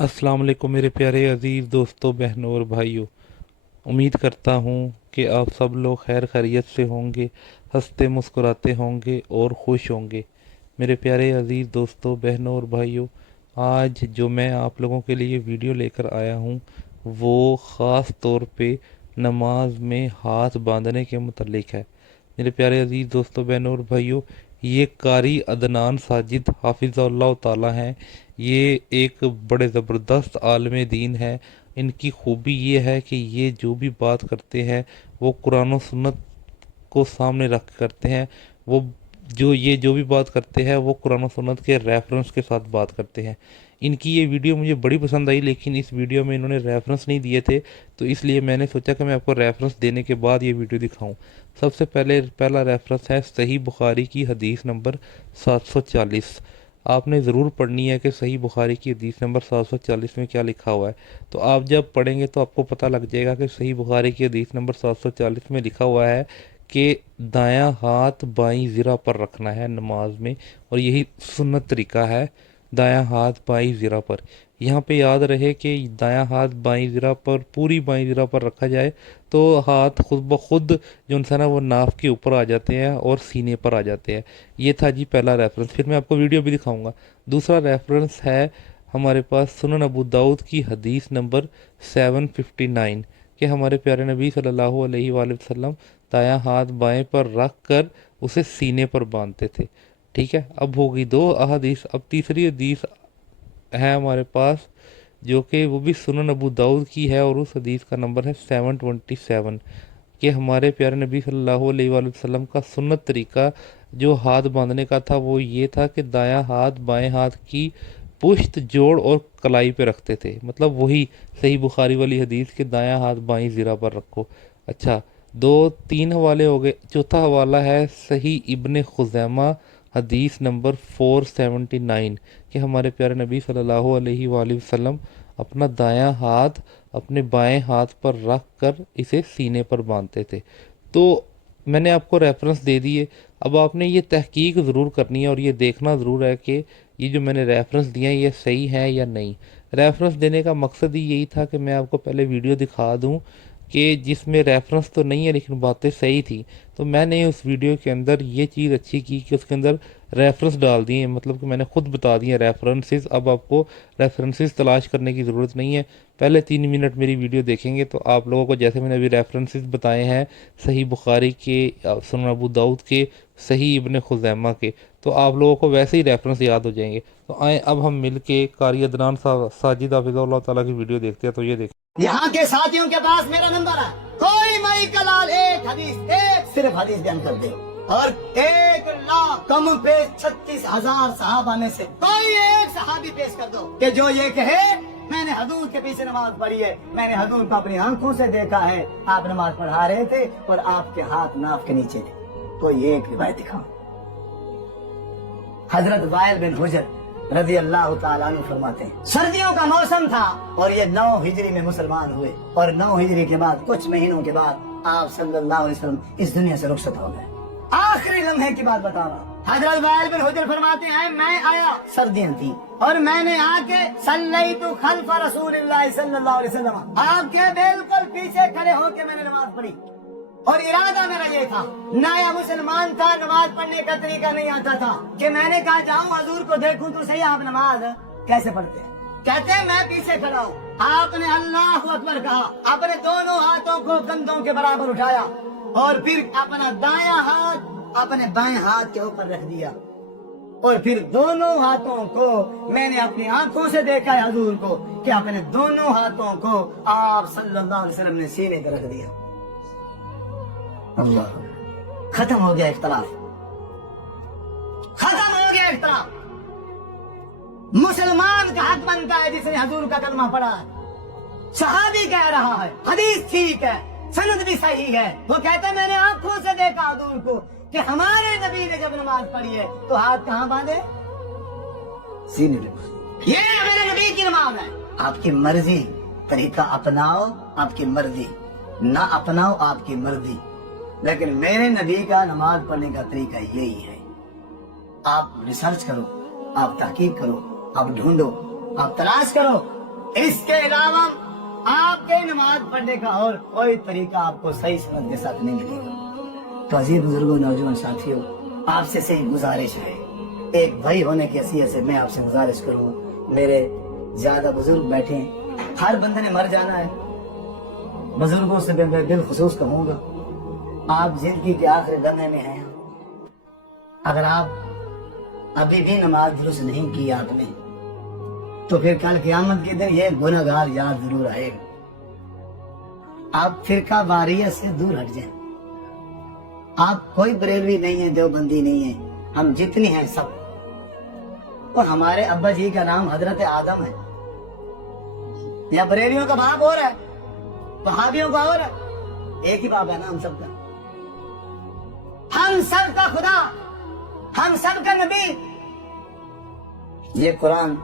अस्सलाम वालेकुम मेरे प्यारे अज़ीज़ दोस्तों, बहनों और भाइयों। उम्मीद करता हूँ कि आप सब लोग खैर खैरियत से होंगे, हंसते मुस्कुराते होंगे और खुश होंगे। मेरे प्यारे अज़ीज़ दोस्तों, बहनों और भाइयों, आज जो मैं आप लोगों के लिए वीडियो लेकर आया हूँ वो ख़ास तौर पे नमाज में हाथ बांधने के मुतल्लिक है। मेरे प्यारे अजीज़ दोस्तों, बहनों और भाइयों, ये कारी अदनान साजिद हाफिज़ल्लाह ताला हैं। ये एक बड़े ज़बरदस्त आलम दीन है। इनकी खूबी ये है कि ये जो भी बात करते हैं वो कुरान और सुन्नत को सामने रख के करते हैं। वो जो भी बात करते हैं वो कुरान और सुन्नत के रेफरेंस के साथ बात करते हैं। इनकी ये वीडियो मुझे बड़ी पसंद आई, लेकिन इस वीडियो में इन्होंने रेफरेंस नहीं दिए थे, तो इसलिए मैंने सोचा कि मैं आपको रेफरेंस देने के बाद ये वीडियो दिखाऊं। सबसे पहला रेफरेंस है सही बुखारी की हदीस नंबर 740। आपने ज़रूर पढ़नी है कि सही बुखारी की हदीस नंबर 740 में क्या लिखा हुआ है। तो आप जब पढ़ेंगे तो आपको पता लग जाएगा कि सही बुखारी की हदीस नंबर 740 में लिखा हुआ है कि दायां हाथ बाईं ज़िरा पर रखना है नमाज में, और यही सुन्नत तरीका है, दायां हाथ बाईं ज़िरा पर। यहाँ पे याद रहे कि दायां हाथ बाईं ज़िरा पर, पूरी बाईं ज़िरा पर रखा जाए तो हाथ खुद ब खुद जो है ना वो नाफ के ऊपर आ जाते हैं और सीने पर आ जाते हैं। ये था जी पहला रेफरेंस, फिर मैं आपको वीडियो भी दिखाऊंगा। दूसरा रेफरेंस है हमारे पास सुनन अबू दाऊद की हदीस नंबर 759 कि हमारे प्यारे नबी सल्लल्लाहु अलैहि वसल्लम दायां हाथ बाएं पर रख कर उसे सीने पर बांधते थे। ठीक है, अब होगी दो अहदीस। अब तीसरी हदीस है हमारे पास, जो कि वो भी सुनन अबू दाऊद की है, और उस हदीस का नंबर है 727 कि हमारे प्यारे नबी सल्लल्लाहु अलैहि वसल्लम का सुन्नत तरीका जो हाथ बांधने का था वो ये था कि दायां हाथ बाएं हाथ की पुश्त, जोड़ और कलाई पे रखते थे। मतलब वही सही बुखारी वाली हदीस के दायां हाथ बाईं ज़िरा पर रखो। अच्छा, दो तीन हवाले हो गए। चौथा हवाला है सही इब्ने खुज़ैमा हदीस नंबर 479 कि हमारे प्यारे नबी सल्लल्लाहु अलैहि वसल्लम अपना दायां हाथ अपने बाएं हाथ पर रख कर इसे सीने पर बांधते थे। तो मैंने आपको रेफरेंस दे दिए। अब आपने ये तहकीक ज़रूर करनी है और ये देखना ज़रूर है कि ये जो मैंने रेफरेंस दिए हैं ये सही है या नहीं। रेफरेंस देने का मकसद ही यही था कि मैं आपको पहले वीडियो दिखा दूं कि जिसमें रेफरेंस तो नहीं है लेकिन बातें सही थी। तो मैंने उस वीडियो के अंदर ये चीज़ अच्छी की कि उसके अंदर रेफरेंस डाल दिए, मतलब कि मैंने खुद बता दिए रेफरेंसेस। अब आपको रेफरेंसेस तलाश करने की ज़रूरत नहीं है। पहले 3 मिनट मेरी वीडियो देखेंगे तो आप लोगों को, जैसे मैंने अभी रेफरेंसेस बताए हैं सही बुखारी के, सुनन अबू दाऊद के, सही इब्ने खुज़ैमा के, तो आप लोगों को वैसे ही रेफरेंस याद हो जाएंगे। तो आए अब हम मिल के कारी अदनान साजिद हाफिज़ल्लाह ताला की वीडियो देखते हैं। तो ये देखें। यहाँ के साथियों के पास मेरा नंबर है, कोई मई कलाल एक हदीस, एक सिर्फ हदीस बयान कर दे, और 1 लाख कम पे 36,000 सहाबा में से कोई एक सहाबी पेश कर दो कि जो ये कहे मैंने हजूर के पीछे नमाज पढ़ी है, मैंने हजूर को अपनी आंखों से देखा है, आप नमाज पढ़ा रहे थे और आपके हाथ नाफ के नीचे थे। कोई एक रिवायत दिखाओ। हजरत वाइल बिन हुजर रज़ी अल्लाह तआला अन्हु फरमाते हैं, सर्दियों का मौसम था और ये 9 हिजरी में मुसलमान हुए, और 9 हिजरी के बाद कुछ महीनों के बाद आप सल्लल्लाहु अलैहि वसल्लम इस दुनिया से रुखसत हो गए। आखिरी लम्हे की बात बता रहा हूँ। हजरत वाइल बिन हुजर फरमाते हैं, मैं आया, सर्दियां थी, और मैंने आके सल्लैतु खल्फ रसूलिल्लाह सल्लल्लाहु अलैहि वसल्लम, आपके बिल्कुल पीछे खड़े होकर मैंने नमाज पढ़ी, और इरादा मेरा ये था, नया मुसलमान था, नमाज पढ़ने का तरीका नहीं आता था, कि मैंने कहा जाऊं हजूर को देखूं तो सही आप नमाज कैसे पढ़ते हैं। कहते हैं मैं पीछे खड़ा हूं, आपने अल्लाह अकबर कहा, अपने दोनों हाथों को कंधों के बराबर उठाया, और फिर अपना दायां हाथ अपने बाएं हाथ के ऊपर रख दिया, और फिर दोनों हाथों को मैंने अपनी आंखों से देखा है हजूर को कि अपने दोनों हाथों को आप सल्लल्लाहु अलैहि वसल्लम ने सीने पर रख दिया। अल्लाह, खत्म हो गया इख्तलाफ, खत्म हो गया इख्तलाफ। मुसलमान का हक बनता है जिसने हजूर का कलमा पढ़ा है। सहाबी कह रहा है हदीस ठीक है, सनद भी सही है, वो कहते हैं मैंने आंखों से देखा हजूर को कि हमारे नबी ने जब नमाज पढ़ी है तो हाथ कहां बांधे, सीने पे। ये मेरे नबी की नमाज है। आपकी मर्जी, तरीका अपनाओ, आपकी मर्जी ना अपनाओ, आपकी मर्जी, लेकिन मेरे नबी का नमाज पढ़ने का तरीका यही है। आप रिसर्च करो, आप तहकीक करो, आप ढूंढो, आप तलाश करो, اس کے علاوہ آپ کے نماز پڑھنے کا اور کوئی طریقہ آپ کو صحیح سنت کے ساتھ نہیں ملے گا۔ تو عزیز بزرگوں، نوجوان ساتھیوں، آپ سے صحیح گزارش ہے، ایک بھائی ہونے کی حیثیت سے میں آپ سے گزارش کروں، میرے زیادہ بزرگ بیٹھے ہیں، ہر بندے نے مر جانا ہے، بزرگوں سے میں بالخصوص کہوں گا، آپ زندگی کے آخری لمحے میں ہیں، اگر آپ ابھی بھی نماز درست نہیں کی آپ نے تو پھر کل قیامت کے دن یہ گنہگار یاد ضرور آئے گا۔ آپ فرقہ واریت سے دور ہٹ جائیں، آپ کوئی بریلوی نہیں ہے، دیوبندی نہیں ہے، ہم جتنی ہیں سب، اور ہمارے ابا جی کا نام حضرت آدم ہے، یا بریلیوں کا باپ اور ہے، وہابیوں کا اور ہے، ایک ہی باپ ہے نا ہم سب کا، ہم سب کا خدا، ہم سب کا نبی۔ یہ قرآن